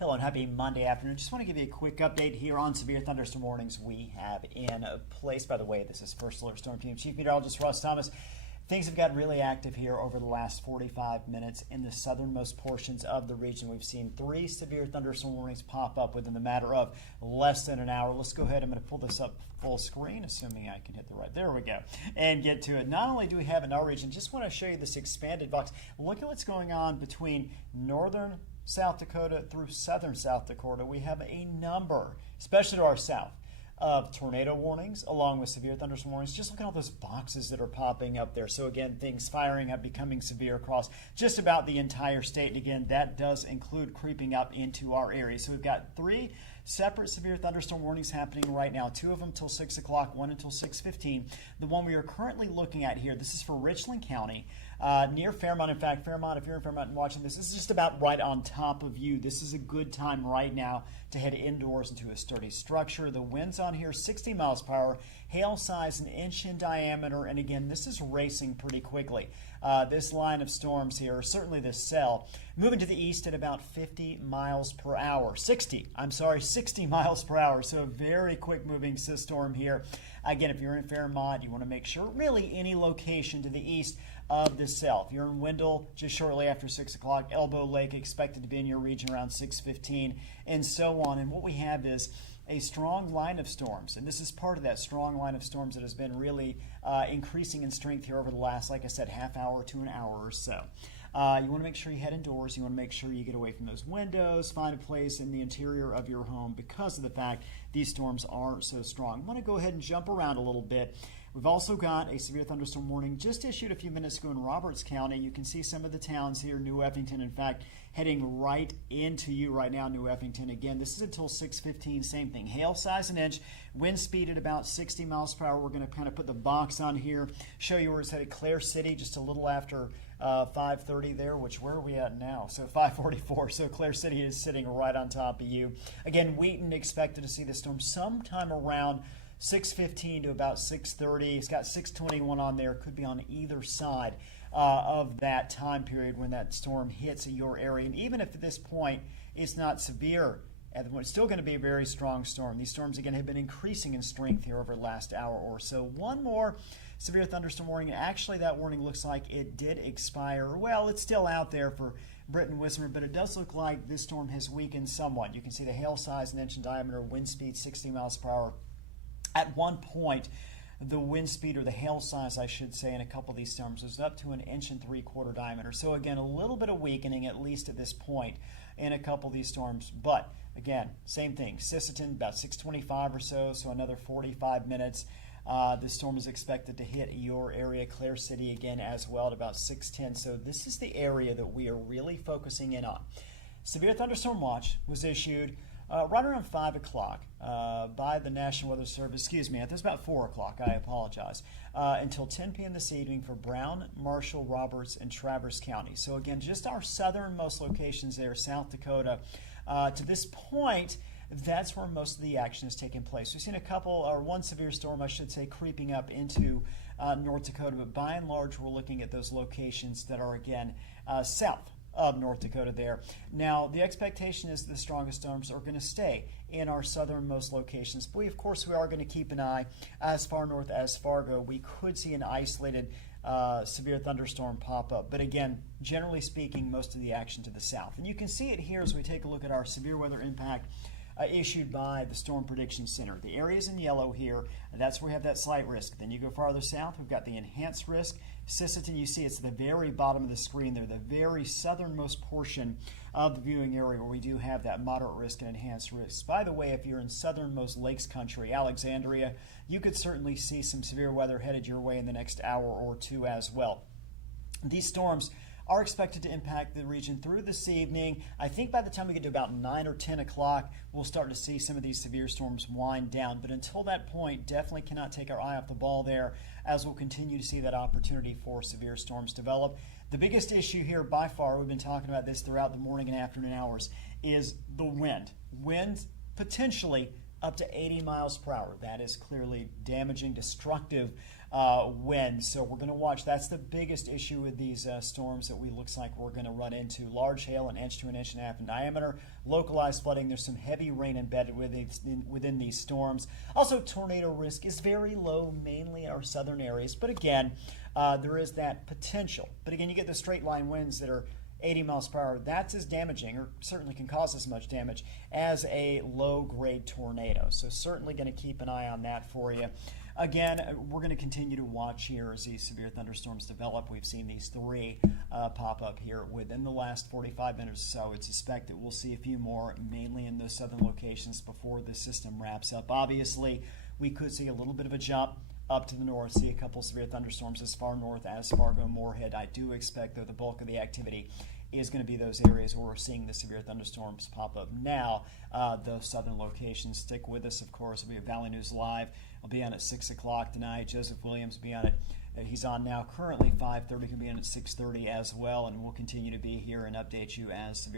Hello and happy Monday afternoon. Just want to give you a quick update here on severe thunderstorm warnings we have in place. By the way, this is First Alert Storm Team Chief Meteorologist Russ Thomas. Things have gotten really active here over the last 45 minutes in the southernmost portions of the region. We've seen 3 severe thunderstorm warnings pop up within the matter of less than an hour. Let's go ahead. I'm going to pull this up full screen, assuming I can hit the right. There we go. And get to it. Not only do we have in our region, just want to show you this expanded box. Look at what's going on between northern South Dakota through southern South Dakota. We have a number, especially to our south, of tornado warnings along with severe thunderstorm warnings. Just look at all those boxes that are popping up there. So again, things firing up, becoming severe across just about the entire state. And again, that does include creeping up into our area. So we've got 3 separate severe thunderstorm warnings happening right now. 2 of them till 6 o'clock, 1 until 6:15. The one we are currently looking at here, this is for Richland County, near Fairmont. In fact, Fairmont, if you're in Fairmont and watching this is just about right on top of you. This is a good time right now to head indoors into a sturdy structure. The winds on here, 60 miles per hour, hail size 1 inch in diameter, and again, this is racing pretty quickly. This line of storms here, certainly this cell, moving to the east at about 50 miles per hour. 60 miles per hour. So a very quick moving storm here. Again, if you're in Fairmont, you want to make sure, really any location to the east of this cell. If you're in Wendell, just shortly after 6 o'clock, Elbow Lake expected to be in your region around 6:15, and so on. And what we have is a strong line of storms, and this is part of that strong line of storms that has been really increasing in strength here over the last, like I said, half hour to an hour or so. You want to make sure you head indoors. You want to make sure you get away from those windows, find a place in the interior of your home because of the fact these storms are so strong. I want to go ahead and jump around a little bit. We've also got a severe thunderstorm warning just issued a few minutes ago in Roberts County. You can see some of the towns here, New Effington, in fact, heading right into you right now, New Effington. Again, this is until 6:15, same thing. Hail size 1 inch, wind speed at about 60 miles per hour. We're going to kind of put the box on here, show you where it's headed. Clare City, just a little after 5:30 there, which where are we at now? So 5:44. So Clare City is sitting right on top of you. Again, Wheaton expected to see the storm sometime around 6:15 to about 6:30. It's got 6:21 on there. Could be on either side of that time period when that storm hits your area. And even if at this point it's not severe, it's still going to be a very strong storm. These storms, again, have been increasing in strength here over the last hour or so. One more severe thunderstorm warning. Actually, that warning looks like it did expire. Well, it's still out there for Britain, Wismer, but it does look like this storm has weakened somewhat. You can see the hail size 1 inch in diameter, wind speed 60 miles per hour. At one point, the wind speed, or the hail size, I should say, in a couple of these storms was up to 1 3/4 inch diameter. So again, a little bit of weakening, at least at this point, in a couple of these storms. But again, same thing. Sisseton, about 6:25 or so, so another 45 minutes. This storm is expected to hit your area, Clare City, again as well at about 6:10. So this is the area that we are really focusing in on. Severe thunderstorm watch was issued right around 5 o'clock by the National Weather Service. Excuse me, it was about 4 o'clock. I apologize. Until 10 p.m. this evening for Brown, Marshall, Roberts, and Traverse County. So again, just our southernmost locations there, South Dakota. To this point, that's where most of the action is taking place. We've seen a couple, or one severe storm, I should say, creeping up into North Dakota, but by and large, we're looking at those locations that are, again, south of North Dakota there. Now, the expectation is the strongest storms are going to stay in our southernmost locations. But of course, we are going to keep an eye as far north as Fargo. We could see an isolated severe thunderstorm pop up. But again, generally speaking, most of the action to the south. And you can see it here as we take a look at our severe weather impact issued by the Storm Prediction Center. The areas in yellow here, that's where we have that slight risk. Then you go farther south, we've got the enhanced risk. Sisseton, you see it's at the very bottom of the screen there, the very southernmost portion of the viewing area where we do have that moderate risk and enhanced risk. By the way, if you're in southernmost lakes country, Alexandria, you could certainly see some severe weather headed your way in the next hour or two as well. These storms are expected to impact the region through this evening. I think by the time we get to about 9 or 10 o'clock, we'll start to see some of these severe storms wind down. But until that point, definitely cannot take our eye off the ball there, as we'll continue to see that opportunity for severe storms develop. The biggest issue here by far, we've been talking about this throughout the morning and afternoon hours, is the wind. Wind potentially up to 80 miles per hour. That is clearly damaging, destructive wind. So we're going to watch. That's the biggest issue with these storms that looks like we're going to run into. Large hail, an inch to an inch and a half in diameter. Localized flooding. There's some heavy rain embedded within these storms. Also, tornado risk is very low, mainly in our southern areas. But again, there is that potential. But again, you get the straight line winds that are 80 miles per hour. That's as damaging, or certainly can cause as much damage as a low-grade tornado. So certainly going to keep an eye on that for you. Again, we're going to continue to watch here as these severe thunderstorms develop. We've seen these three pop up here within the last 45 minutes or so. I would suspect that we'll see a few more, mainly in those southern locations, before the system wraps up. Obviously, we could see a little bit of a jump up to the north, see a couple severe thunderstorms as far north as Fargo and Moorhead. I do expect, though, the bulk of the activity is going to be those areas where we're seeing the severe thunderstorms pop up now. Those southern locations. Stick with us, of course. We'll be at Valley News Live. I'll be on at 6 o'clock tonight. Joseph Williams will be on it. He's on now currently 5:30. He'll be on at 6:30 as well, and we'll continue to be here and update you as severe